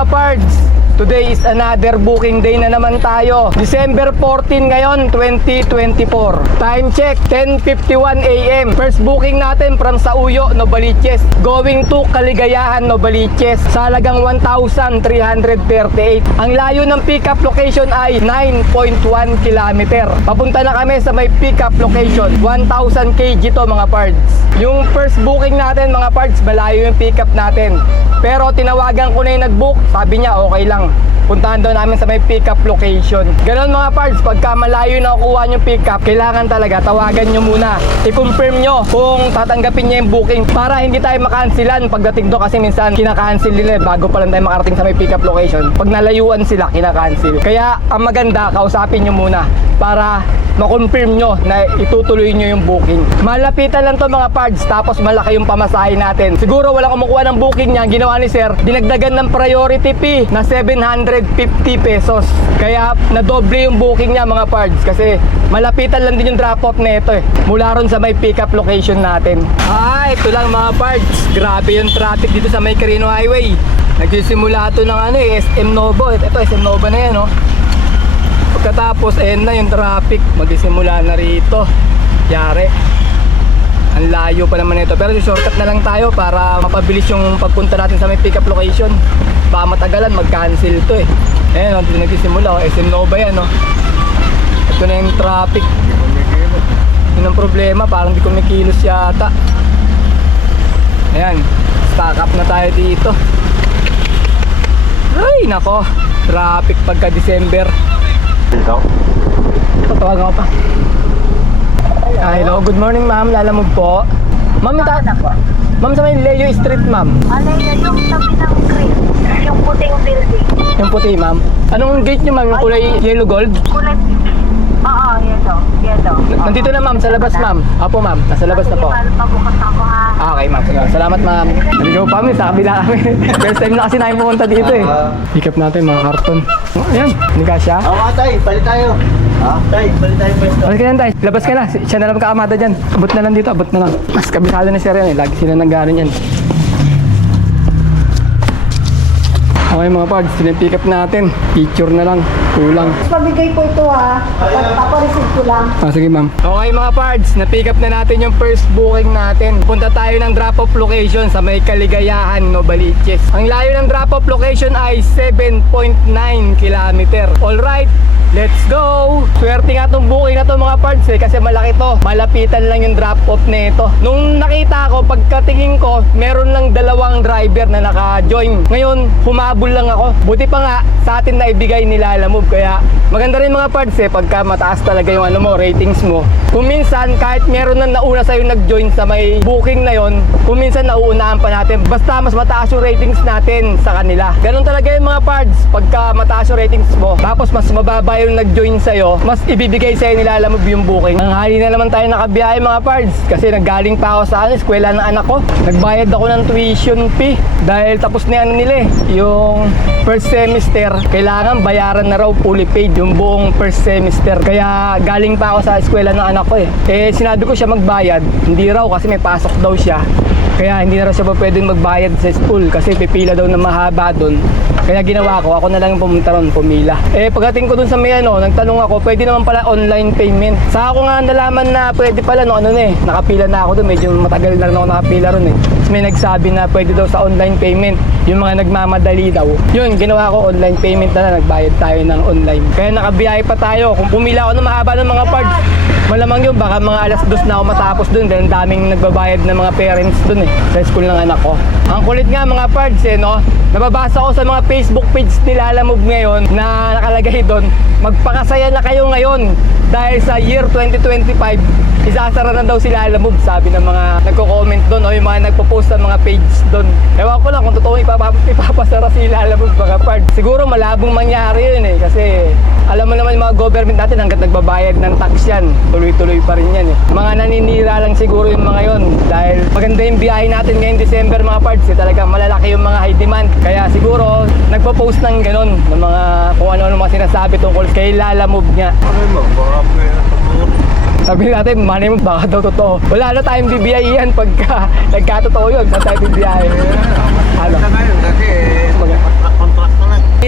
mga pards, today is another booking day na naman tayo. December 14 ngayon, 2024. Time check, 10:51 AM. First booking natin from Sauyo, Novaliches, going to Caligayahan, Novaliches, sa halagang 1,338. Ang layo ng pick-up location ay 9.1 km. Papunta na kami sa may pick-up location, 1,000 kg to mga pards. Yung first booking natin mga pards, malayo yung pick-up natin. Pero tinawagan ko na yung nag-book, sabi niya okay lang. Puntahan daw namin sa may pick-up location. Ganon mga pards, pagka malayo na kukuha yung pick-up, kailangan talaga tawagan nyo muna. I-confirm nyo kung tatanggapin niya yung booking para hindi tayo makansilan pagdating doon, kasi minsan kinakancel nila bago pa lang tayo makarating sa may pick-up location. Pag nalayuan sila, kinakancel. Kaya ang maganda, kausapin nyo muna para ma-confirm nyo na itutuloy nyo yung booking. Malapitan lang to mga pards, tapos malaki yung pamasahe natin. Siguro wala kumukuha ng booking niya, ginawa ni sir, dinagdagan ng priority fee na 750 pesos. Kaya nadoble yung booking niya mga pards, kasi malapitan lang din yung drop off na ito mula ron sa may pick up location natin. Ito lang mga pards, grabe yung traffic dito sa may Quirino Highway. Nagsisimula ito ng SM Nova. Ito SM Nova na yan Pagkatapos na yung traffic, magsisimula na rito. Yari, ang layo pa naman ito, pero shortcut na lang tayo para mapabilis yung pagpunta natin sa may pick up location. Baka matagalan, mag-cancel ito Ayan dito nagsisimula SM Nova yan Ito na yung traffic. Yun ang problema, parang di kumikilos yata. Ayan, stock up na tayo dito. Ay nako, traffic pagka December. Tawagan ko pa. Hello, good morning ma'am, lalamog po. Ma'am, ma'am sa may Leo Street ma'am. Leo, yung tabi ng green, yung puting building. Yung puti ma'am. Anong gate nyo ma'am? Yung kulay yellow gold? Kulay, oo, yellow. Nandito na ma'am, sa labas ma'am. Apo ma'am, nasa labas na po. Pabukas ako ha. Okay ma'am, salamat ma'am. Naligaw pa kami, sa kabila kami. First time na kasi namin pumunta dito Pick up natin mga karton. Ayan, hindi ka siya. Tay, palit tayo. Tay, palit tayo pwesto. Balik ka yan tay, labas ka na. Siya na lang kaamada dyan. Abot na lang dito, abot na lang. Mas kabisado na siya rin lagi sila nag-gano'n yan. Okay mga pards, pick up natin. Picture na lang, kulang. Pabigay ko ito ha. Papareceive ko lang. Sige ma'am. Okay mga pards, na-pick up na natin yung first booking natin. Punta tayo ng drop-off location sa may Caligayahan, Novaliches. Ang layo ng drop-off location ay 7.9 km. Alright, let's go! Swerte nga itong booking na to mga pards kasi malaki to. Malapitan lang yung drop-off na ito. Nung nakita ko, pagkatingin ko, meron lang dalawang driver na naka-join. Ngayon, humabol lang ako. Buti pa nga, sa atin na ibigay nila Lalamove. Kaya maganda rin mga pards pagka mataas talaga yung ratings mo. Kung minsan, kahit meron na nauna sa'yo nag-join sa may booking na yon, kung minsan nauunahan pa natin. Basta mas mataas yung ratings natin sa kanila. Ganun talaga yung mga pards. Pagka mataas yung ratings mo, tapos mas mababa yung nag-join sa'yo, mas ibibigay sa'yo nila Lalamove yung booking. Ang hali na naman tayo nakabiyahe mga pards. Kasi naggaling pa ako sa eskwela ng anak ko. Nagbayad ako ng tuition fee. Dahil tapos na nila yung first semester, kailangan bayaran na raw fully paid yung buong first semester. Kaya galing pa ako sa eskwela ng anak ko sinabi ko siya magbayad, hindi raw kasi may pasok daw siya. Kaya hindi na raw siya pwedeng magbayad sa school kasi pipila daw na mahaba doon. Kaya ginawa ko, ako na lang yung pumunta ron, pumila. Pagdating ko doon sa may nagtanong ako, pwede naman pala online payment. Saka ako nga nalaman na pwede pala nakapila na ako doon, medyo matagal na rin ako nakapila ron Tapos may nagsabi na pwede daw sa online payment, yung mga nagmamadali daw. Yun, ginawa ko online payment na nagbayad tayo ng online. Kaya nakabiyahe pa tayo. Kung pumila ako ng mahaba ng mga parts, malamang yun, baka mga alas 2 na ako matapos dun dahil daming nagbabayad ng mga parents dun sa school ng anak ko. Ang kulit nga mga pards nababasa ko sa mga Facebook page nila Lalamove ngayon na nakalagay doon, magpakasaya na kayo ngayon dahil sa year 2025 isasara na daw sila Lalamove, sabi ng mga nagko-comment doon o yung mga nagpo-post ng mga page doon. Ewan ko lang kung totoo ipapasara sila Lalamove mga pards. Siguro malabong mangyari yun kasi alam mo naman yung mga government natin hanggat nagbabayad ng tax yan, tuloy-tuloy pa rin yan Mga naninira lang siguro yung mga yon dahil maganda yung biyahe natin ngayong December mga pards talagang malalaki yung mga high demand. Kaya siguro nagpo-post ng ganon ng mga kung ano-ano mga sinasabi tungkol kay Lalamove nga. Sabi natin, manay mo baka daw totoo. Wala na tayong bibiyahihan pagka nagkatotoo yun. Saan tayo bibiyahe? Ano? Kasi contract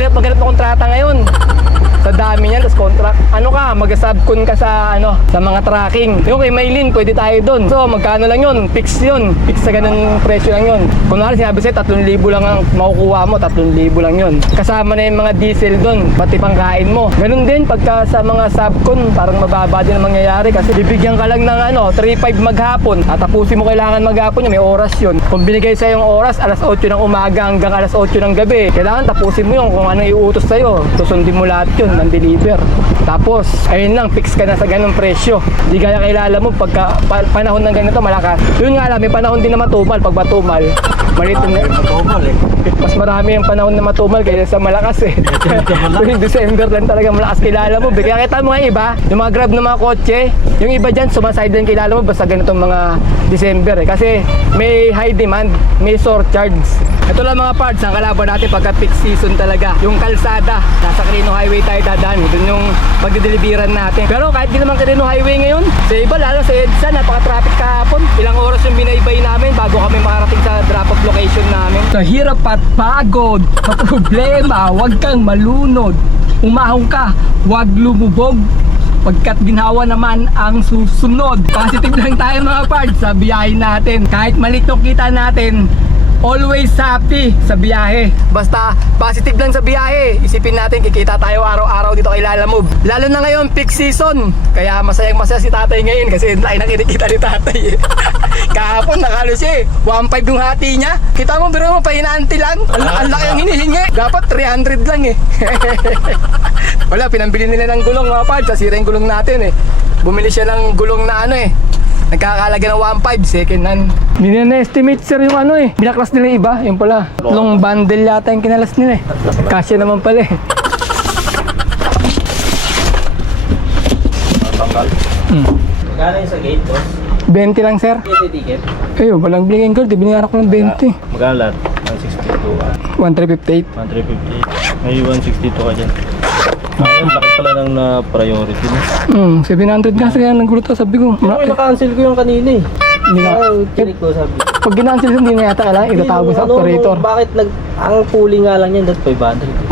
hirap maghanap ng kontrata ngayon. Sa dami niyan, tapos contract. Ano ka, mag-subcon ka sa sa mga tracking. Yung kay Maylin, pwede tayo doon. So, magkano lang yun? Fix yun. Fix sa ganung presyo lang yun. Kung naman sinabi sa'yo, 3,000 lang ang makukuha mo, 3,000 lang yun. Kasama na yung mga diesel doon, pati pangkain mo. Ganun din, pagka sa mga subcon, parang mababa din ang mangyayari kasi bibigyan ka lang ng 3,500 maghapon. Tatapusin mo kailangan maghapon yun, may oras yun. Kung binigay sa'yo yung oras, alas 8 ng umaga hanggang alas 8 ng gabi, kailangan tapusin mo yun kung ano iutos sa'yo. Susundin mo lahat yun ng deliver. Tapos, ayun lang, fix ka na sa ganung presyo. Di kaya kailala mo pagka panahon ng ganito malakas. Yun nga lang, may panahon din na matumal. Pag matumal, maliit na. Matumal eh. Mas marami yung panahon na matumal kaysa sa malakas eh. Tuwing December lang talaga malakas kilala mo. Kaya kita mga iba, yung mga grab ng mga kotse, yung iba dyan sumaside din kilala mo basta ganitong mga December eh. Kasi may high demand, may surcharge. Ito lang mga parts, ang kalaban natin pagka peak season talaga. Yung kalsada, nasa Quirino Highway tayo dadaan. Doon yung magdideliveran natin. Pero kahit di naman Quirino Highway ngayon, sa iba lalo sa EDSA, napaka-traffic kahapon. Ilang oras yung binaybay namin bago kami makarating sa drop-off location namin. Sa hirap at pagod, sa problema, huwag kang malunod. Umahong ka, huwag lumubog. Pagkat ginawa naman ang susunod. Positive lang tayo mga parts sa biyahe natin. Kahit maliit yung kita natin, always happy sa biyahe. Basta positive lang sa biyahe. Isipin natin kikita tayo araw-araw dito kay Lalamove. Lalo na ngayon peak season. Kaya masayang masaya si tatay ngayon kasi laki na kinikita ni tatay eh. Kahapon nakalo siya eh. 1.5 yung hati niya. Kita mo biro mo pahinanti lang. Ang laki ang hinihingi. Dapat 300 lang eh. Wala, pinambili nila ng gulong mga parts. Sasira yung gulong natin eh. Bumili siya ng gulong na nagkakalaga ng 1.5 second hand. Hindi na estimate sir yung binaklas nila yung iba. Yung pala, long bundle yata yung kinalas nila eh. Kasya naman pala eh. Tanggal. Magkano yung sa gate, boss? 20 lang sir. Yes, ticket. Ayun, walang binigay gold. Binayaran ko ng 20. Magkano lahat? 162 1358. 158. May 162 ka dyan. Ayun, laki pala ng priority mo. 700 nga kaya nagulat ako. Sabi ko, Na-cancel ko yung kanina eh. hindi na. Tinig ko sabi. Pag ginancel hindi na yata kailangan itatawag sa operator. Bakit ang pooling nga lang yan, that's 500.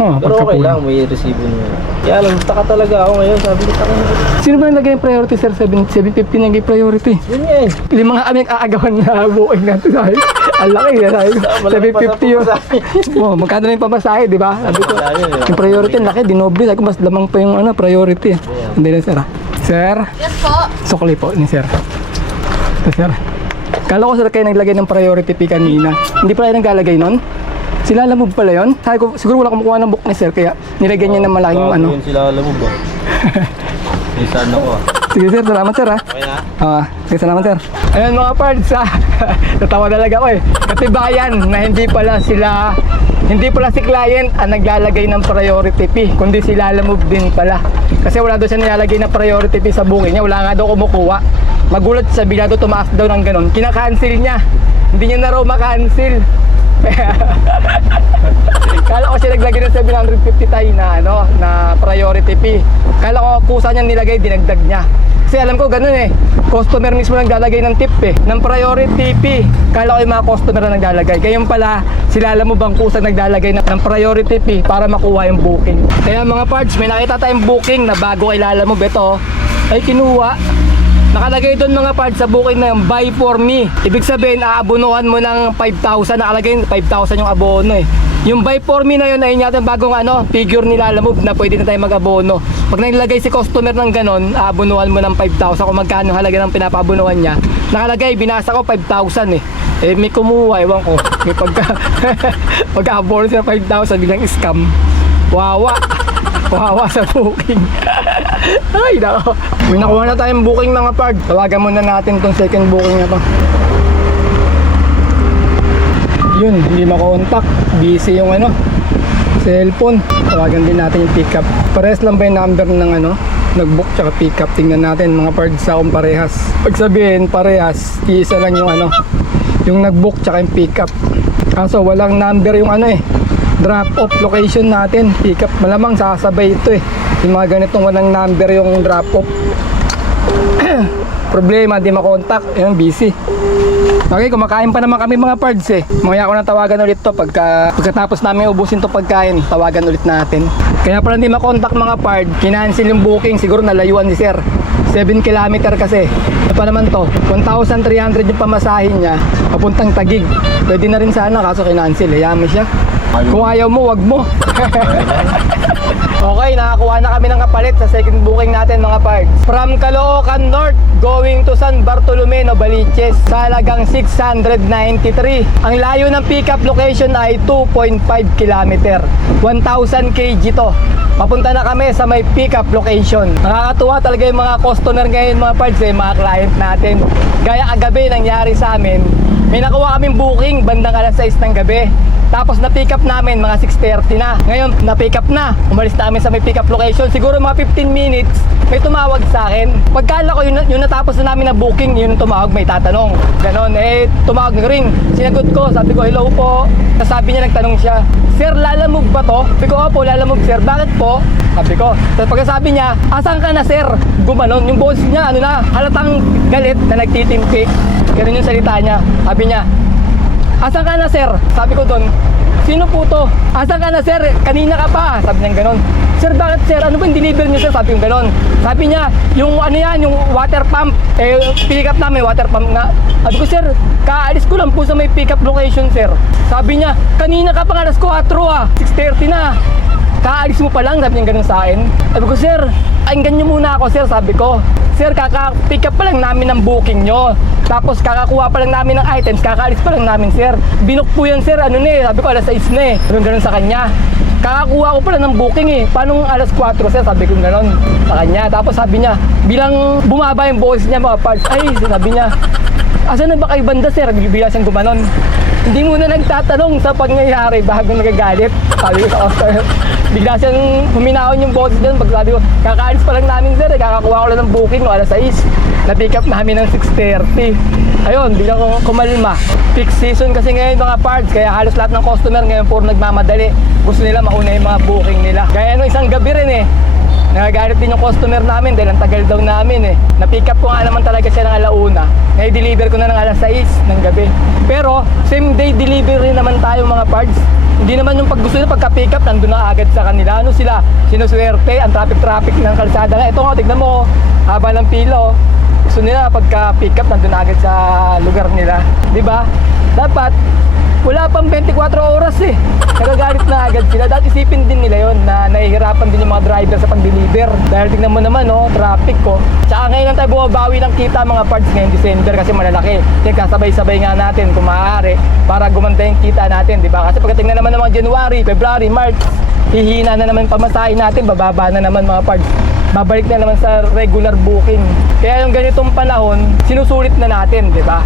Oh, Pero okay pagka-pooling. lang, may resibo niya. Kaya lang, taka talaga ako ngayon. Sabi ko, taka na. Sino ba nilagay yung priority sir? 750 naging priority. Yun nga eh. 5 nga kami aagawan na buuing natin sa akin. Ang laki na sabi ko. 750 yun. Oh, magkano na yung pamasahe, di ba? Sabi ko, yung priority, ang laki, dinoble. Sabi ko, mas lamang pa yung priority. Hindi na sir. Sir? Yes po. Sukli po ni sir. Ito sir. Kala ko sir kayo naglagay ng priority fee kanina. Hindi pala yung naglalagay nun? Sila Lalamove pala yun? Sabi ko, siguro wala kumukuha ng book ni sir. Kaya nilagyan niya ng malaking Yun sila alam mo ba? Isan ako ah. Sige sir, salamat sir ha. Okay na? Sige, salamat sir. Ayun mga parts ha. Natawa talaga ako eh. Katibayan na hindi pala si client ang naglalagay ng priority fee, kundi si Lalamove din pala. Kasi wala daw siya nilalagay na priority fee sa booking niya, wala nga daw kumukuha. Magulat siya, bigla daw tumaas daw ng ganun. Kina-cancel niya. Hindi niya na raw ma-cancel. Kala ko siya naglagay ng 750 tayo na priority fee. Kala ko kusa niya nilagay, dinagdag niya. Kasi alam ko ganun eh. Customer mismo naglalagay ng tip eh. Ng priority fee. Kala ko yung mga customer na naglalagay. Kaya pala, sila alam mo bang kusa naglalagay ng priority fee para makuha yung booking. Kaya mga parts, may nakita tayong booking na bago kay Lalamove ito ay kinuha. Nakalagay doon mga parts sa booking na yung buy for me. Ibig sabihin, aabonohan mo ng 5,000. Nakalagay 5,000 yung abono eh. Yung buy for me na yun ay natin bagong figure ni Lalamove na pwede na tayo mag-abono. Pag nilagay si customer ng ganon, aabonohan mo ng 5,000 kung magkano halaga ng pinapaabonohan niya. Nakalagay, binasa ko 5,000 eh. Eh may kumuha, ewan ko. May pagka-abono siya 5,000, bilang scam. Wawa sa booking. Ay nako. May nakuha na tayong booking mga parts. Tawagan muna natin tong second booking na to. Yun, hindi makontak. Busy yung cellphone. Tawagan din natin yung pickup. Parehas lang ba yung number ng nag-book tsaka pickup? Tingnan natin mga parts sa kung parehas. Pag sabihin parehas, isa lang yung yung nag-book tsaka yung pickup. Kaso walang number yung drop off location natin. Pickup malamang sasabay ito eh. Yung mga ganitong walang number yung drop off. Problema, di makontak. Ayun, busy. Okay, kumakain pa naman kami mga pards eh. Mamaya ako na tawagan ulit to pagkatapos namin ubusin to pagkain, tawagan ulit natin. Kaya pala hindi makontak mga pard, kinancel yung booking, siguro nalayuan ni sir. 7 kilometer kasi. Ano pa naman to? 1,300 yung pamasahin niya, papuntang Taguig. Pwede na rin sana kaso kinancel, yami siya. Kung ayaw mo, wag mo. Okay, nakakuha na kami ng kapalit sa second booking natin mga pards. From Caloocan North, going to San Bartolome, Novaliches, sa halagang 693. Ang layo ng pickup location ay 2.5 km. 1,000 kg to. Papunta na kami sa may pickup location. Nakakatuwa talaga yung mga customer ngayon mga pards eh, mga client natin. Gaya kagabi nangyari sa amin, may nakuha kaming booking bandang alas 6 ng gabi. Tapos na-pick up namin mga 6:30 na. Ngayon, na-pick up na. Umalis namin sa may pick up location. Siguro mga 15 minutes, may tumawag sa akin. Pagkala ko yun natapos na namin na booking, yun tumawag, may tatanong. Ganon, tumawag ng ring. Sinagot ko, sabi ko, hello po. Tapos sabi niya, nagtanong siya, sir, lalamove ba to? Sabi ko, opo, lalamove sir. Bakit po? Sabi ko. Tapos pagkasabi niya, asan ka na sir? Gumanon. Yung boss niya, halatang galit na nagtitimpi. Ganun yung salita niya. Sabi niya, asan ka na sir? Sabi ko doon, sino po to? Asan ka na sir? Kanina ka pa. Sabi niya gano'n. Sir, bakit sir? Ano ba yung deliver niyo sir? Sabi ko gano'n. Sabi niya, yung ano yan, yung water pump. Pick up namin, water pump nga. Sabi ko sir, kaalis ko lang po sa may pick up location sir. Sabi niya, kanina ka pa alas 4 6:30 na. Kaalis mo pa lang, sabi niya gano'n sa akin. Sabi ko sir, pakinggan niyo muna ako sir, sabi ko. Sir, kaka-pick up pa lang namin ng booking nyo. Tapos kakakuha pa lang namin ng items, kakaalis pa lang namin sir. Binook po yan sir, sabi ko alas 6 na ganun sa kanya. Kakakuha ko pa lang ng booking paano alas 4 sir, sabi ko gano'n sa kanya. Tapos sabi niya, bilang bumaba yung boss niya mga parts, sabi niya, asan na ba kayo banda sir? Bigla siyang gumanon. Hindi muna nagtatanong sa pangyayari bago nagagalit. Sabi ko sa customer. Bigla siyang huminahon yung boss dyan. Pagsabi ko, kakaalis pa lang namin sir. Kakakuha ko lang ng booking no, alas 6. Na-pick up namin ng 6:30. Ayun, bigla ko kumalma. Peak season kasi ngayon mga parts. Kaya halos lahat ng customer ngayon puro nagmamadali. Gusto nila mauna yung mga booking nila. Kaya nung isang gabi rin nagagalit din yung customer namin dahil ang tagal daw namin Na-pick up ko nga naman talaga siya ng alauna. Na-deliver ko na ng alas 6 ng gabi. Pero same day delivery naman tayo mga parts. Hindi naman yung pag gusto nila pagka-pick up nandun na agad sa kanila. Ano sila? Sinuswerte ang traffic ng kalsada nga. Ito nga, tignan mo, haba ng pilo. Gusto nila pagka-pick up nandun na agad sa lugar nila. Diba? Dapat wala pang 24 oras nagagalit na agad sila. Dahil isipin din nila yon na nahihirapan din yung mga driver sa pag-deliver. Dahil tignan mo naman traffic ko. Tsaka ngayon lang tayo bumabawi ng kita mga parts ngayong December kasi malalaki. Kaya kasabay-sabay nga natin kung maaari para gumanda yung kita natin, di ba? Kasi pagdating na naman ng mga January, February, March, hihina na naman pamasahin natin, bababa na naman mga parts. Babalik na naman sa regular booking. Kaya yung ganitong panahon, sinusulit na natin, di ba?